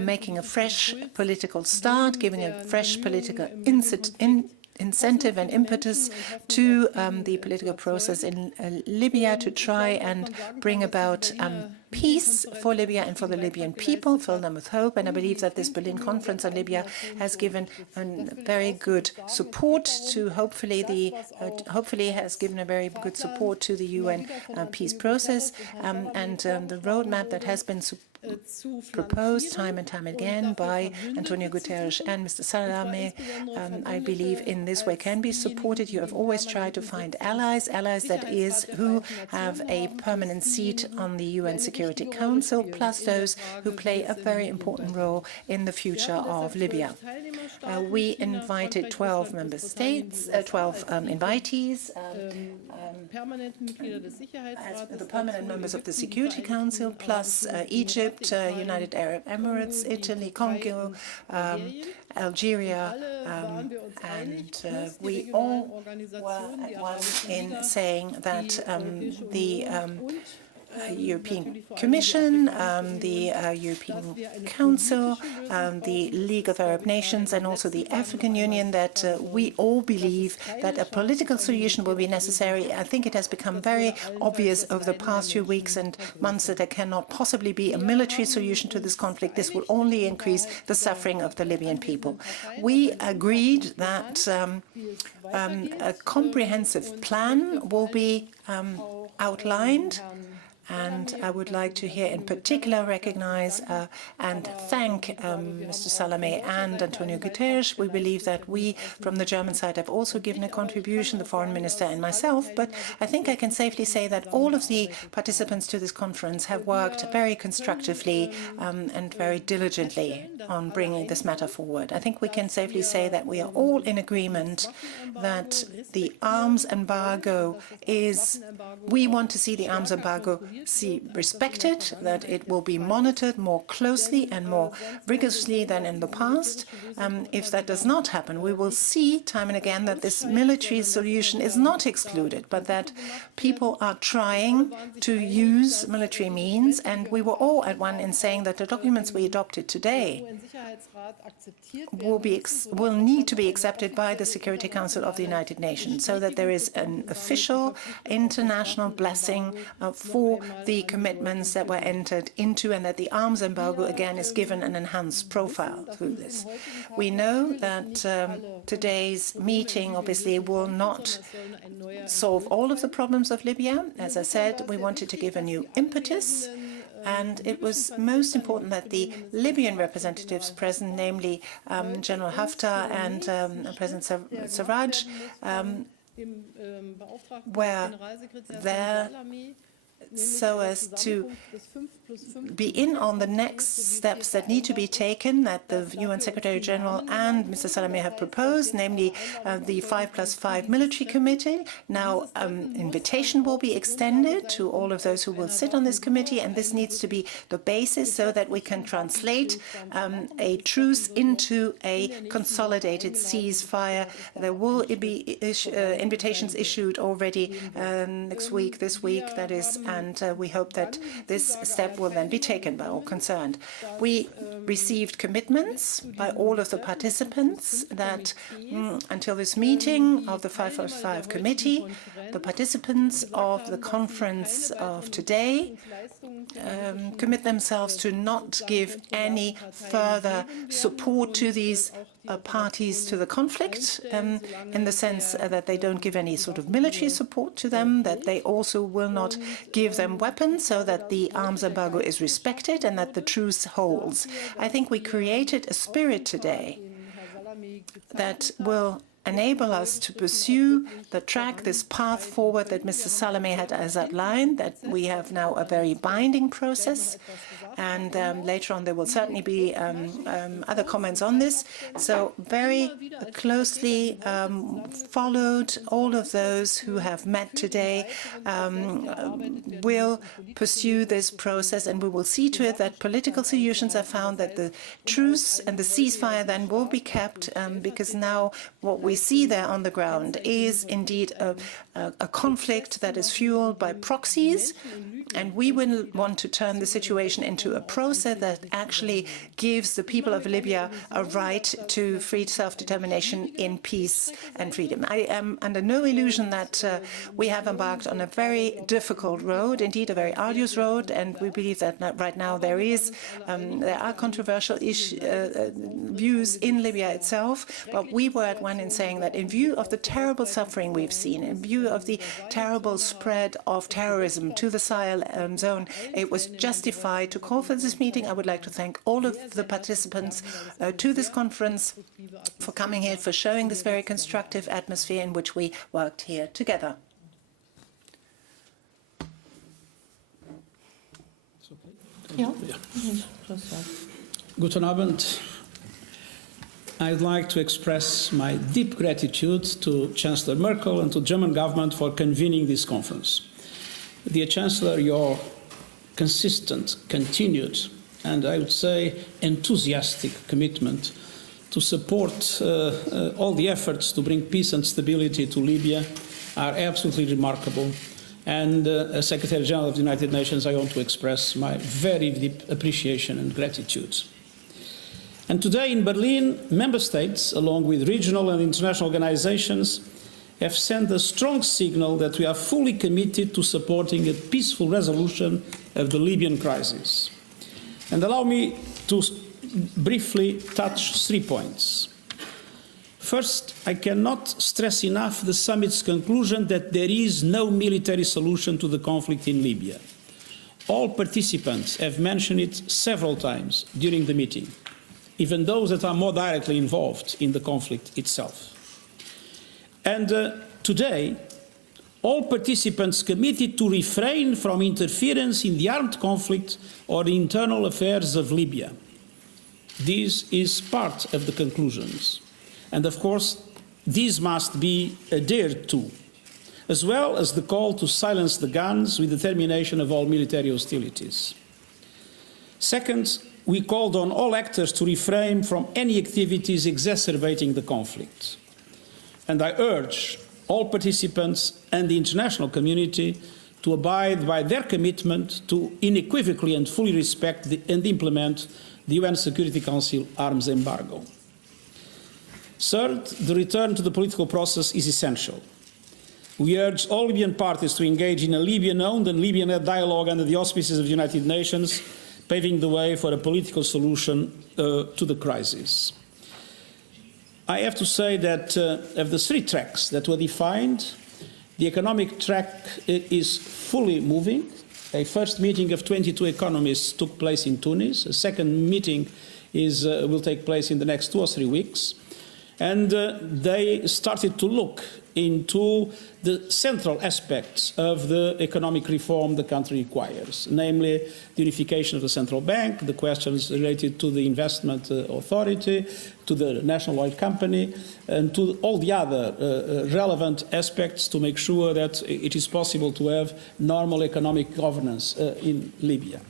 making a fresh political start, giving a fresh political incentive and impetus to the political process in Libya to try and bring about peace for Libya and for the Libyan people, fill them with hope. And I believe that this Berlin conference on Libya has given a very good support to hopefully has given a very good support to the UN peace process, and the roadmap that has been proposed time and time again by Antonio Guterres and Mr. Salameh, I believe in this way can be supported. You have always tried to find allies that is who have a permanent seat on the UN Security Council, plus those who play a very important role in the future of Libya. We invited 12 member states, 12 invitees, the permanent members of the Security Council, plus Egypt, United Arab Emirates, Italy, Congo, Algeria, and we all were at one in saying that the European Commission, the European Council, the League of Arab Nations, and also the African Union, that we all believe that a political solution will be necessary. I think it has become very obvious over the past few weeks and months that there cannot possibly be a military solution to this conflict. This will only increase the suffering of the Libyan people. We agreed that a comprehensive plan will be outlined. And I would like to here in particular recognize and thank Mr. Salameh and Antonio Guterres. We believe that we from the German side have also given a contribution, the foreign minister and myself, but I think I can safely say that all of the participants to this conference have worked very constructively and very diligently on bringing this matter forward. I think we can safely say that we are all in agreement that the arms embargo we want to see the arms embargo respected, that it will be monitored more closely and more rigorously than in the past. If that does not happen, we will see time and again that this military solution is not excluded, but that people are trying to use military means. And we were all at one in saying that the documents we adopted today will need to be accepted by the Security Council of the United Nations, so that there is an official international blessing for the commitments that were entered into, and that the arms embargo again is given an enhanced profile through this. We know that today's meeting obviously will not solve all of the problems of Libya. As I said, we wanted to give a new impetus, and it was most important that the Libyan representatives present, namely General Haftar and President al-Sarraj, were there so as to be in on the next steps that need to be taken that the UN Secretary General and Mr. Salameh have proposed, namely the 5+5 military committee. Now, invitation will be extended to all of those who will sit on this committee, and this needs to be the basis so that we can translate a truce into a consolidated ceasefire. There will be invitations issued already next week, this week, that is, and we hope that this step will then be taken by all concerned. We received commitments by all of the participants that until this meeting of the 5+5 committee, the participants of the conference of today commit themselves to not give any further support to these parties to the conflict, in the sense that they don't give any sort of military support to them, that they also will not give them weapons, so that the arms embargo is respected and that the truce holds. I think we created a spirit today that will enable us to pursue the track, this path forward that Mr. Salameh has outlined, that we have now a very binding process. And later on, there will certainly be other comments on this. So very closely followed, all of those who have met today will pursue this process, and we will see to it that political solutions are found, that the truce and the ceasefire then will be kept, because now what we see there on the ground is indeed a conflict that is fueled by proxies, And we will want to turn the situation into a process that actually gives the people of Libya a right to free self-determination in peace and freedom. I am under no illusion that we have embarked on a very difficult road, indeed a very arduous road, and we believe that right now there are controversial views in Libya itself, but we were at one in saying that in view of the terrible suffering we've seen, in view of the terrible spread of terrorism to the Sahel zone, it was justified to call for this meeting. I would like to thank all of the participants to this conference for coming here, for showing this very constructive atmosphere in which we worked here together. Ja. Guten Abend. I'd like to express my deep gratitude to Chancellor Merkel and to the German government for convening this conference. Dear Chancellor, your consistent, continued, and I would say enthusiastic commitment to support all the efforts to bring peace and stability to Libya are absolutely remarkable. And as Secretary General of the United Nations, I want to express my very deep appreciation and gratitude. And today in Berlin, member states, along with regional and international organizations, have sent a strong signal that we are fully committed to supporting a peaceful resolution of the Libyan crisis. And allow me to briefly touch 3 points. First, I cannot stress enough the summit's conclusion that there is no military solution to the conflict in Libya. All participants have mentioned it several times during the meeting, even those that are more directly involved in the conflict itself. And today, all participants committed to refrain from interference in the armed conflict or the internal affairs of Libya. This is part of the conclusions. And of course, these must be adhered to, as well as the call to silence the guns with the termination of all military hostilities. Second, we called on all actors to refrain from any activities exacerbating the conflict. And I urge all participants and the international community to abide by their commitment to unequivocally and fully respect and implement the UN Security Council arms embargo. Third, the return to the political process is essential. We urge all Libyan parties to engage in a Libyan-owned and Libyan-led dialogue under the auspices of the United Nations, paving the way for a political solution to the crisis. I have to say that of the 3 tracks that were defined, the economic track is fully moving. A first meeting of 22 economists took place in Tunis. A second meeting will take place in the next 2 or 3 weeks. And they started to look into the central aspects of the economic reform the country requires, namely the unification of the central bank, the questions related to the investment authority, to the national oil company, and to all the other relevant aspects to make sure that it is possible to have normal economic governance in Libya.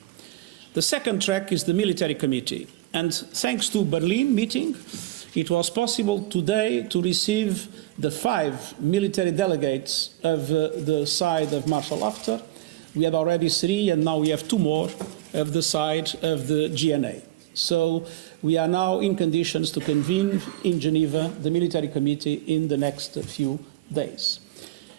The second track is the military committee. And thanks to Berlin meeting, it was possible today to receive the 5 military delegates of the side of Marshal Haftar. We had already 3, and now we have 2 more of the side of the GNA. So we are now in conditions to convene in Geneva the military committee in the next few days.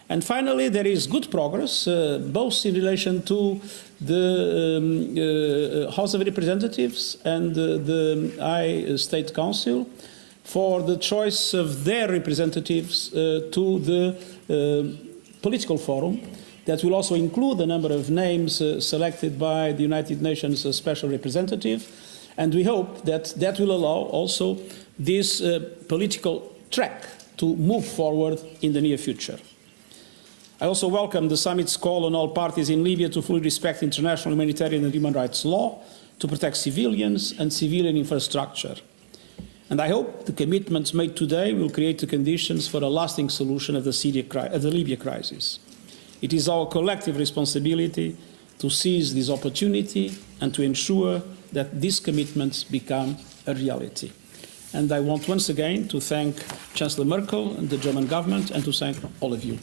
And finally, there is good progress, both in relation to the House of Representatives and the High State Council, for the choice of their representatives to the political forum that will also include a number of names selected by the United Nations Special Representative. And we hope that that will allow also this political track to move forward in the near future. I also welcome the summit's call on all parties in Libya to fully respect international humanitarian and human rights law, to protect civilians and civilian infrastructure. And I hope the commitments made today will create the conditions for a lasting solution of the Libya crisis. It is our collective responsibility to seize this opportunity and to ensure that these commitments become a reality. And I want once again to thank Chancellor Merkel and the German government, and to thank all of you.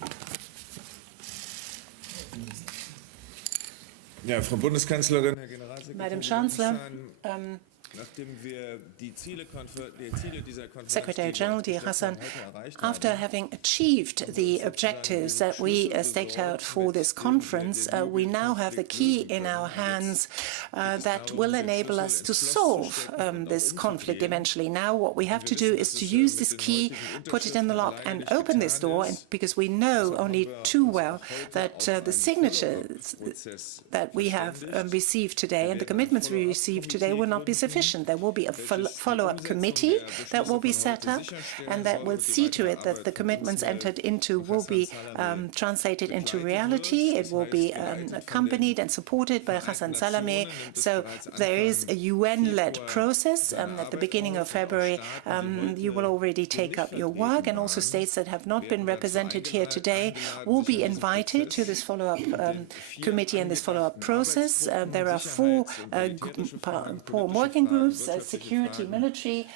Ja, Frau Bundeskanzlerin, Herr Generalsekretär, Madam Chancellor, Secretary General Dear Hassan, after having achieved the objectives that we staked out for this conference, we now have the key in our hands that will enable us to solve this conflict eventually. Now what we have to do is to use this key, put it in the lock and open this door, because we know only too well that the signatures that we have received today and the commitments we received today will not be sufficient. There will be a follow-up committee that will be set up, and that will see to it that the commitments entered into will be translated into reality. It will be accompanied and supported by Hassan Salameh. So there is a UN-led process. At the beginning of February, you will already take up your work, and also states that have not been represented here today will be invited to this follow-up committee and this follow-up process. There are four working groups: security, military,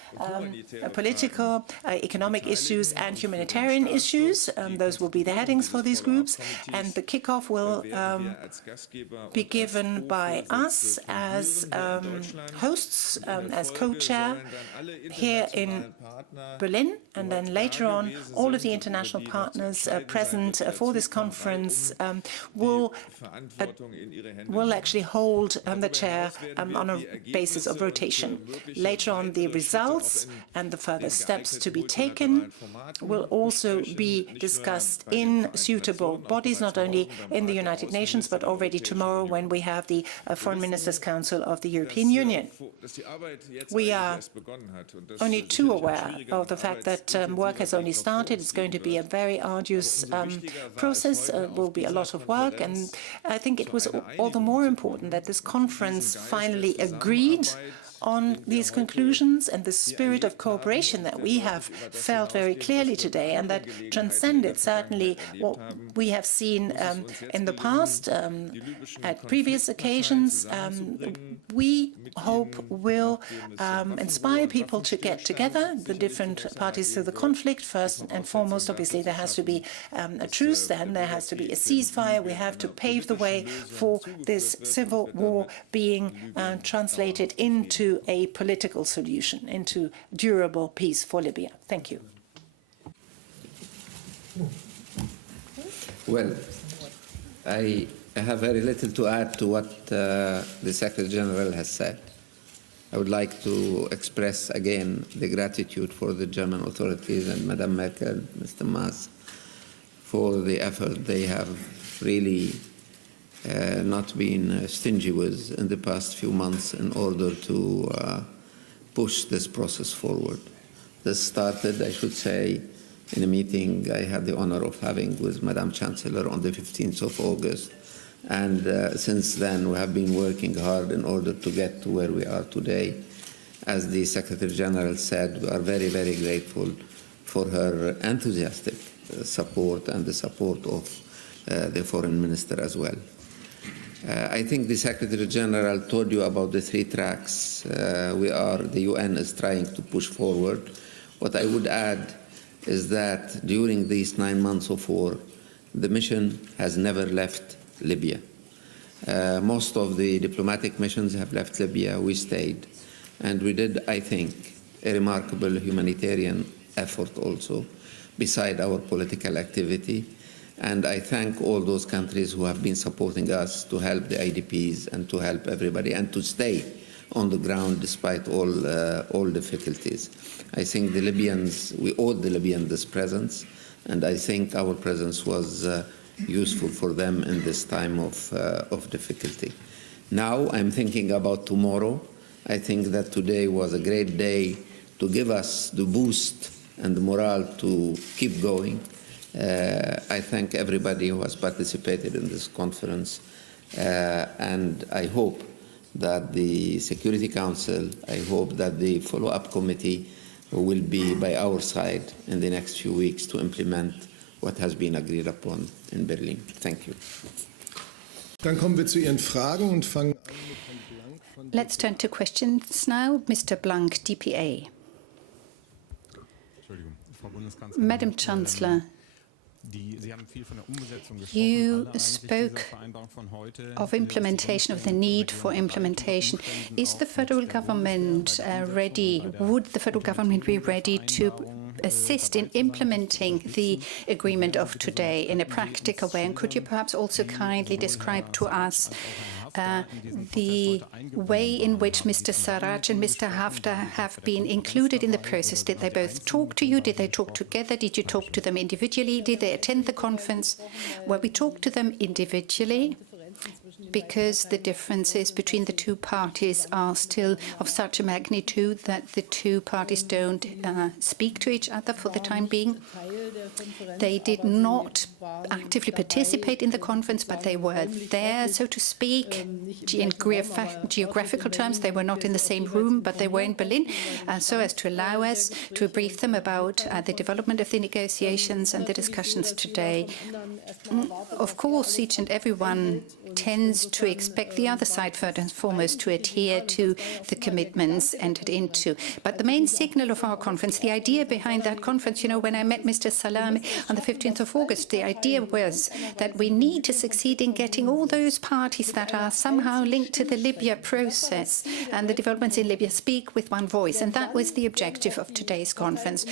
political, economic issues, and humanitarian issues. Those will be the headings for these groups, and the kickoff will be given by us as hosts, as co-chair here in Berlin, and then later on all of the international partners present for this conference will actually hold the chair on a basis of rotation. Later on, the results and the further steps to be taken will also be discussed in suitable bodies, not only in the United Nations, but already tomorrow when we have the Foreign Ministers' Council of the European Union. We are only too aware of the fact that work has only started. It's going to be a very arduous process. Will be a lot of work, and I think it was all the more important that this conference finally agreed on these conclusions and the spirit of cooperation that we have felt very clearly today, and that transcended certainly what we have seen in the past at previous occasions. We hope will inspire people to get together, the different parties to the conflict. First and foremost, obviously, there has to be a truce, then there has to be a ceasefire. We have to pave the way for this civil war being translated into a political solution, into durable peace for Libya. Thank you. Well, I have very little to add to what the Secretary General has said. I would like to express again the gratitude for the German authorities and Madame Merkel, Mr. Maas, for the effort they have really not been stingy with in the past few months in order to push this process forward. This started, I should say, in a meeting I had the honor of having with Madame Chancellor on the 15th of August. And since then, we have been working hard in order to get to where we are today. As the Secretary General said, we are very, very grateful for her enthusiastic support and the support of the Foreign Minister as well. I think the Secretary General told you about the three tracks the UN is trying to push forward. What I would add is that during these 9 months of war, the mission has never left Libya. Most of the diplomatic missions have left Libya. We stayed. And we did, I think, a remarkable humanitarian effort also, beside our political activity. And I thank all those countries who have been supporting us to help the IDPs and to help everybody and to stay on the ground despite all difficulties. I think the Libyans, we owed the Libyans this presence, and I think our presence was useful for them in this time of difficulty. Now I'm thinking about tomorrow. I think that today was a great day to give us the boost and the morale to keep going. I thank everybody who has participated in this conference, and I hope that the Security Council, I hope that the follow-up committee will be by our side in the next few weeks to implement what has been agreed upon in Berlin. Thank you. Dann kommen wir zu Ihren Fragen und fangen an mit Herrn Blank von Let's turn to questions now. Mr. Blank, DPA. Madam Chancellor, You spoke of implementation, of the need for implementation. Is the federal government ready? Would the federal government be ready to assist in implementing the agreement of today in a practical way? And could you perhaps also kindly describe to us the way in which Mr. Sarraj and Mr. Haftar have been included in the process? Did they both talk to you? Did they talk together? Did you talk to them individually? Did they attend the conference? Well, we talked to them individually because the differences between the two parties are still of such a magnitude that the two parties don't speak to each other for the time being. They did not actively participate in the conference, but they were there, so to speak. In geographical terms, they were not in the same room, but they were in Berlin, so as to allow us to brief them about the development of the negotiations and the discussions today. Of course, each and everyone tends to expect the other side first and foremost to adhere to the commitments entered into. But the main signal of our conference, the idea behind that conference, when I met Mr. Salami on the 15th of August, the idea was that we need to succeed in getting all those parties that are somehow linked to the Libya process and the developments in Libya speak with one voice. And that was the objective of today's conference.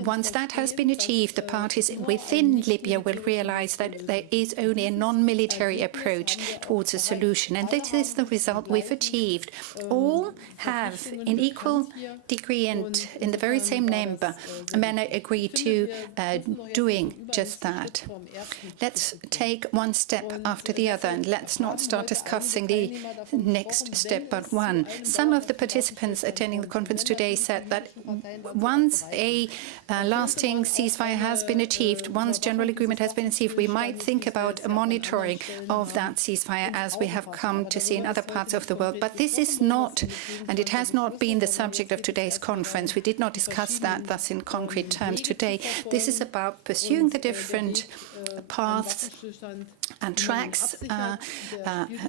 Once that has been achieved, the parties within Libya will realize that there is only a non-military approach towards a solution. And this is the result we've achieved. All have, in equal degree and in the very same manner, agreed to doing just that. Let's take one step after the other, and let's not start discussing the next step but one. Some of the participants attending the conference today said that once a lasting ceasefire has been achieved, once general agreement has been achieved, we might think about a monitoring of that ceasefire as we have come to see in other parts of the world. But this is not, and it has not been the subject of today's conference. We did not discuss that thus in concrete terms today. This is about pursuing the different paths and tracks,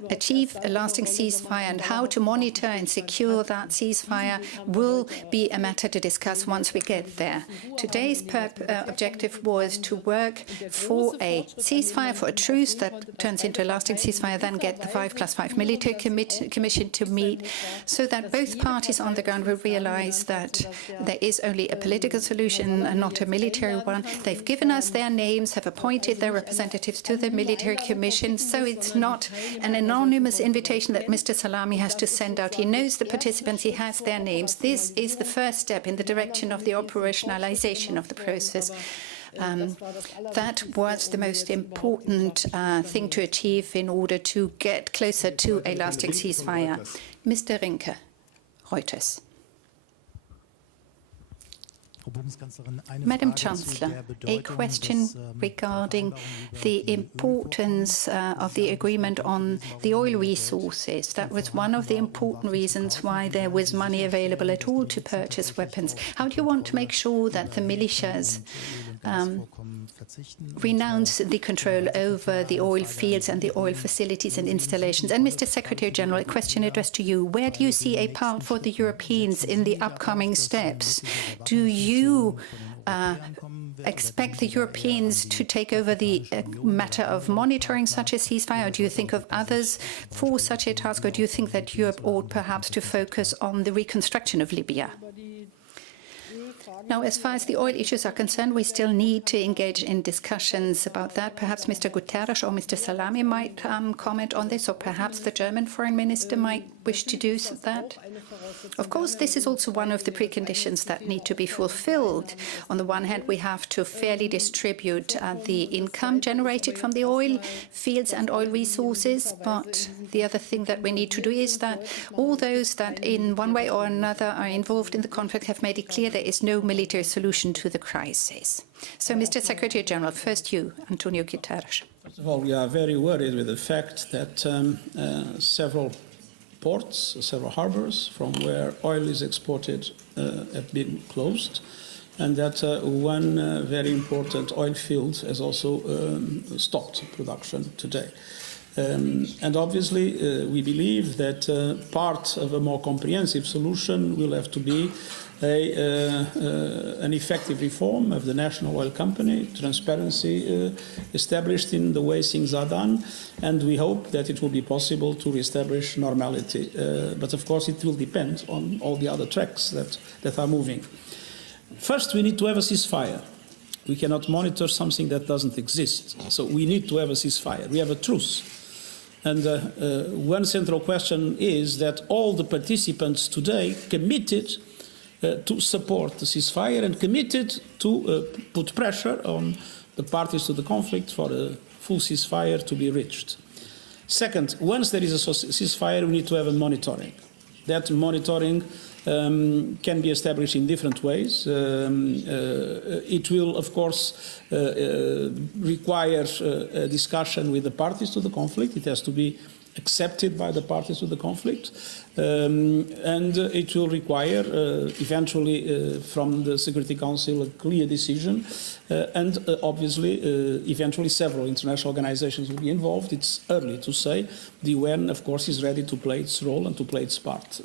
achieve a lasting ceasefire, and how to monitor and secure that ceasefire will be a matter to discuss once we get there. Today's objective was to work for a ceasefire, for a truce that turns into a lasting ceasefire, then get the 5+5 military commission to meet, so that both parties on the ground will realize that there is only a political solution and not a military one. They've given us their names, have appointed their representatives to the military commission, so it's not an anonymous invitation that Mr. Salami has to send out. He knows the participants, he has their names. This is the first step in the direction of the operationalization of the process. That was the most important thing to achieve in order to get closer to a lasting ceasefire. Mr. Rinke, Reuters. Madam Chancellor, a question regarding the importance of the agreement on the oil resources. That was one of the important reasons why there was money available at all to purchase weapons. How do you want to make sure that the militias renounce the control over the oil fields and the oil facilities and installations? And Mr. Secretary General, a question addressed to you. Where do you see a part for the Europeans in the upcoming steps? Do you expect the Europeans to take over the matter of monitoring such a ceasefire, or do you think of others for such a task, or do you think that Europe ought perhaps to focus on the reconstruction of Libya? Now, as far as the oil issues are concerned, we still need to engage in discussions about that. Perhaps Mr. Guterres or Mr. Salami might comment on this, or perhaps the German foreign minister might wish to do that. Of course, this is also one of the preconditions that need to be fulfilled. On the one hand, we have to fairly distribute the income generated from the oil fields and oil resources, but the other thing that we need to do is that all those that in one way or another are involved in the conflict have made it clear there is no military solution to the crisis. So, Mr. Secretary General, first you, Antonio Guterres. First of all, we are very worried with the fact that several ports, several harbors from where oil is exported have been closed, and that one very important oil field has also stopped production today. And obviously, we believe that part of a more comprehensive solution will have to be an effective reform of the national oil company, transparency established in the way things are done, and we hope that it will be possible to reestablish normality. But of course, it will depend on all the other tracks that are moving. First, we need to have a ceasefire. We cannot monitor something that doesn't exist. So we need to have a ceasefire. We have a truce. And one central question is that all the participants today committed to support the ceasefire and committed to put pressure on the parties to the conflict for a full ceasefire to be reached. Second, once there is a ceasefire, we need to have a monitoring. That monitoring can be established in different ways. It will, of course, require a discussion with the parties to the conflict. It has to be accepted by the parties to the conflict. And it will require, eventually, from the Security Council, a clear decision. And obviously, eventually, several international organizations will be involved. It's early to say. The UN, of course, is ready to play its role and to play its part.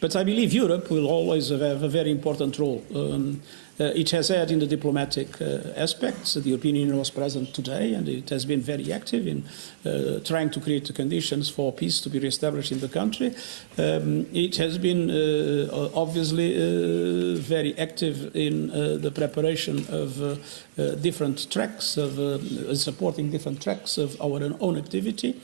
But I believe Europe will always have a very important role. It has had in the diplomatic aspects. The European Union was present today, and it has been very active in trying to create the conditions for peace to be reestablished in the country. It has been obviously very active in the preparation of different tracks, of supporting different tracks of our own activity.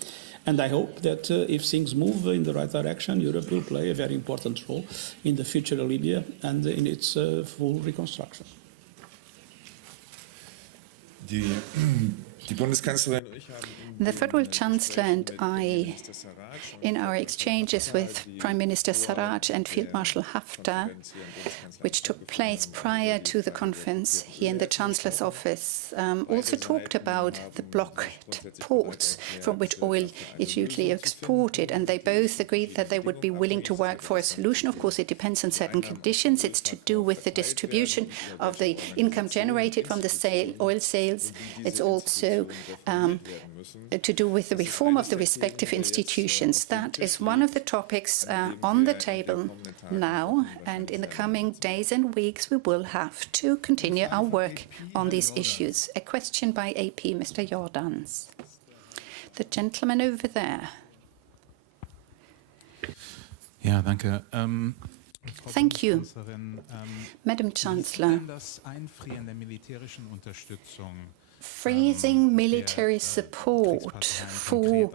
And I hope that if things move in the right direction, Europe will play a very important role in the future of Libya and in its full reconstruction. Die Bundeskanzlerin und ich haben The Federal Chancellor and I, in our exchanges with Prime Minister Sarraj and Field Marshal Haftar, which took place prior to the conference here in the Chancellor's office, also talked about the blocked ports from which oil is usually exported, and they both agreed that they would be willing to work for a solution. Of course, it depends on certain conditions. It's to do with the distribution of the income generated from the oil sales. It's also to do with the reform of the respective institutions. That is one of the topics on the table now, and in the coming days and weeks we will have to continue our work on these issues. A question by AP, Mr. Jordans. The gentleman over there. Ja, danke. Thank you, Madam Chancellor. Freezing military support for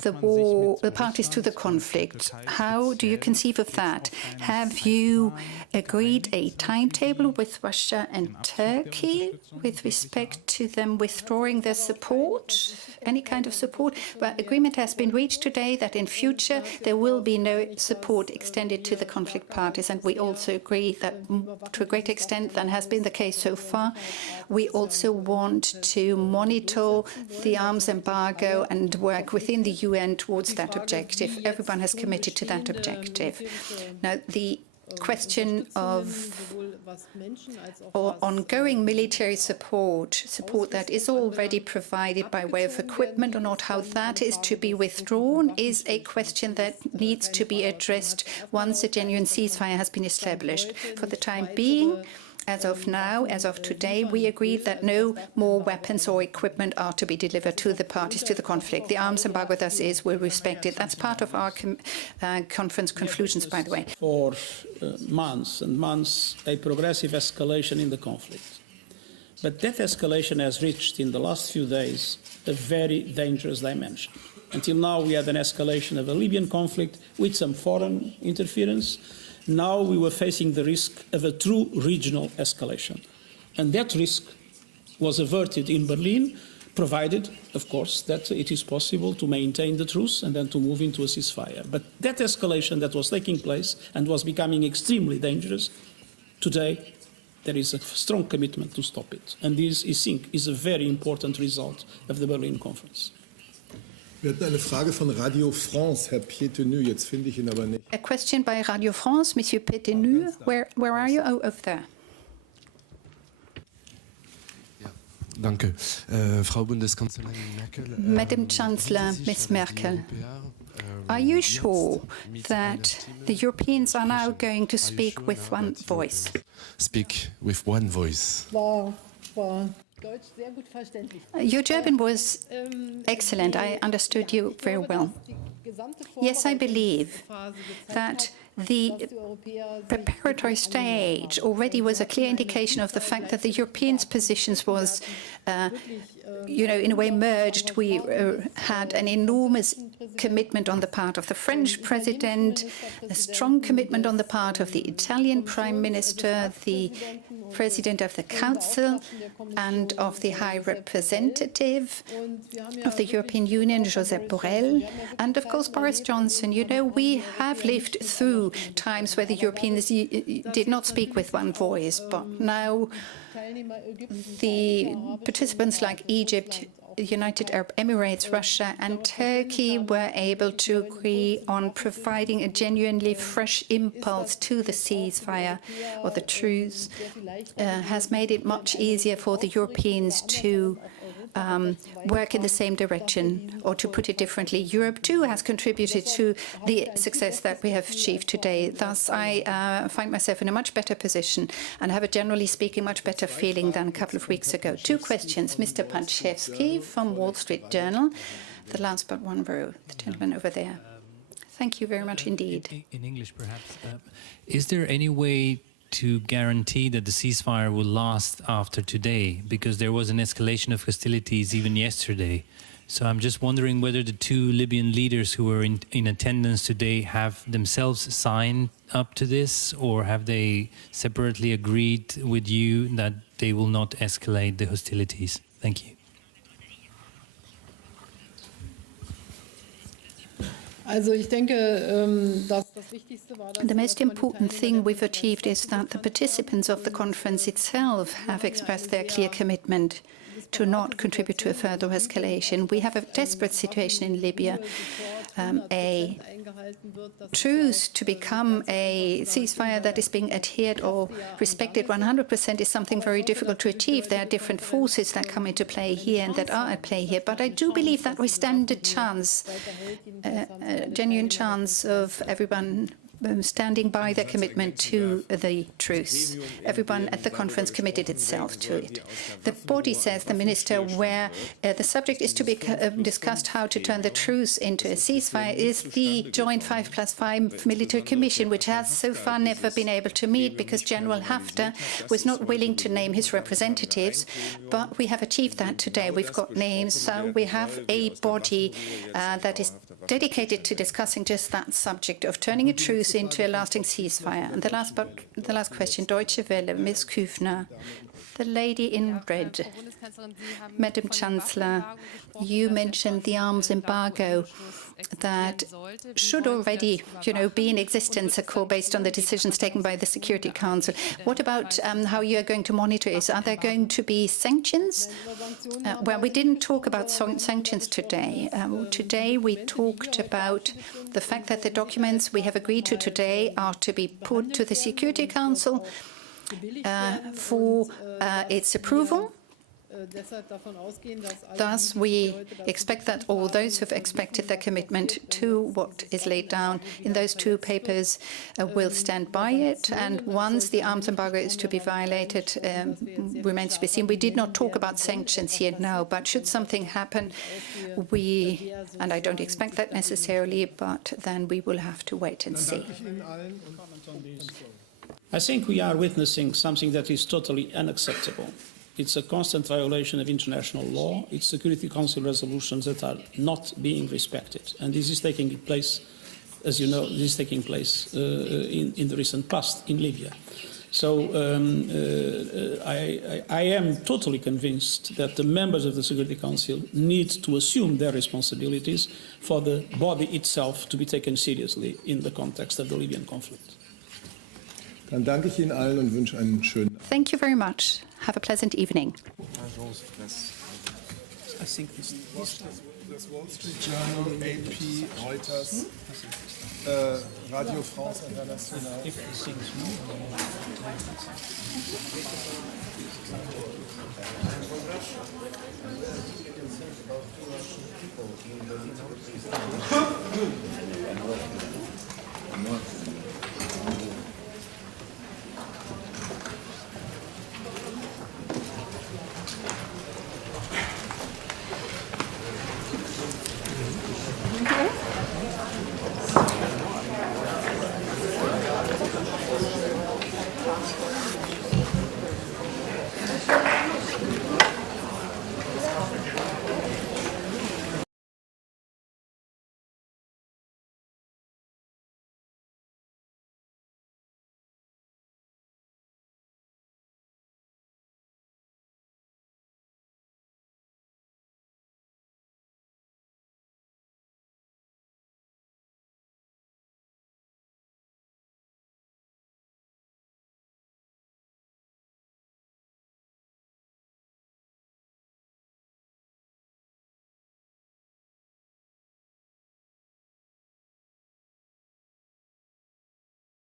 the parties to the conflict. How do you conceive of that? Have you agreed a timetable with Russia and Turkey with respect to them withdrawing their support, any kind of support? Well, agreement has been reached today that in future there will be no support extended to the conflict parties, and we also agree that to a great extent than has been the case so far. We also want to monitor the arms embargo and work within the UN towards that objective. Everyone has committed to that objective. Now, the question of ongoing military support that is already provided by way of equipment or not, how that is to be withdrawn, is a question that needs to be addressed once a genuine ceasefire has been established. For the time being, as of now, as of today, we agree that no more weapons or equipment are to be delivered to the parties to the conflict. The arms embargo, thus, will respect it. That's part of our conference conclusions, by the way. For months and months, a progressive escalation in the conflict. But that escalation has reached, in the last few days, a very dangerous dimension. Until now, we had an escalation of a Libyan conflict with some foreign interference. Now we were facing the risk of a true regional escalation. And that risk was averted in Berlin, provided, of course, that it is possible to maintain the truce and then to move into a ceasefire. But that escalation that was taking place and was becoming extremely dangerous, today there is a strong commitment to stop it. And this, I think, is a very important result of the Berlin Conference. Wir hatten eine Frage von Radio France, Herr Pietenu, jetzt finde ich ihn aber nicht. A question by Radio France, Monsieur Pietenu. Where are you? Oh, over there. Danke. Frau Bundeskanzlerin Merkel. Madam Chancellor, Ms. Merkel, are you sure that the Europeans are now going to speak with one voice? Speak with one voice. Your German was excellent. I understood you very well. Yes, I believe that the preparatory stage already was a clear indication of the fact that the Europeans' positions was, in a way merged. We had an enormous commitment on the part of the French president, a strong commitment on the part of the Italian prime minister, the president of the council, and of the high representative of the European Union, Josep Borrell, and of course Boris Johnson. You know, we have lived through times where the Europeans did not speak with one voice, but now the participants like Egypt, the United Arab Emirates, Russia and Turkey were able to agree on providing a genuinely fresh impulse to the ceasefire or the truce, has made it much easier for the Europeans to work in the same direction, or to put it differently, Europe too has contributed to the success that we have achieved today. Thus, I find myself in a much better position and have a, generally speaking, much better feeling than a couple of weeks ago. Two questions. Mr. Panchevsky from Wall Street Journal, the last but one row, the gentleman over there. Thank you very much indeed. In English, perhaps. Is there any way to guarantee that the ceasefire will last after today? Because there was an escalation of hostilities even yesterday. So I'm just wondering whether the two Libyan leaders who were in attendance today have themselves signed up to this, or have they separately agreed with you that they will not escalate the hostilities? Thank you. The most important thing we've achieved is that the participants of the conference itself have expressed their clear commitment to not contribute to a further escalation. We have a desperate situation in Libya. A truce to become a ceasefire that is being adhered or respected 100% is something very difficult to achieve. There are different forces that come into play here and that are at play here. But I do believe that we stand a chance, a genuine chance of everyone standing by their commitment to the truce. Everyone at the conference committed itself to it. The body says, the minister, where the subject is to be discussed how to turn the truce into a ceasefire is the joint 5+5 military commission, which has so far never been able to meet because General Haftar was not willing to name his representatives. But we have achieved that today. We've got names, so we have a body that is dedicated to discussing just that subject of turning a truce into a lasting ceasefire. And the last question, Deutsche Welle, Ms. Küfner, the lady in red. Madam Chancellor, you mentioned the arms embargo that should already, be in existence, based on the decisions taken by the Security Council. What about how you are going to monitor it? Are there going to be sanctions? Well, we didn't talk about sanctions today. Today we talked about the fact that the documents we have agreed to today are to be put to the Security Council for its approval. Thus, we expect that all those who have expected their commitment to what is laid down in those two papers will stand by it. And once the arms embargo is to be violated, remains to be seen. We did not talk about sanctions here now, but should something happen, and I don't expect that necessarily, but then we will have to wait and see. I think we are witnessing something that is totally unacceptable. It's a constant violation of international law. It's Security Council resolutions that are not being respected. And this is taking place, as you know, this is taking place in the recent past in Libya. So I am totally convinced that the members of the Security Council need to assume their responsibilities for the body itself to be taken seriously in the context of the Libyan conflict. Dann danke ich Ihnen allen und wünsche einen schönen Abend. Thank you very much. Have a pleasant evening. I think this Das Wall Street Journal, AP, Reuters, Radio France International.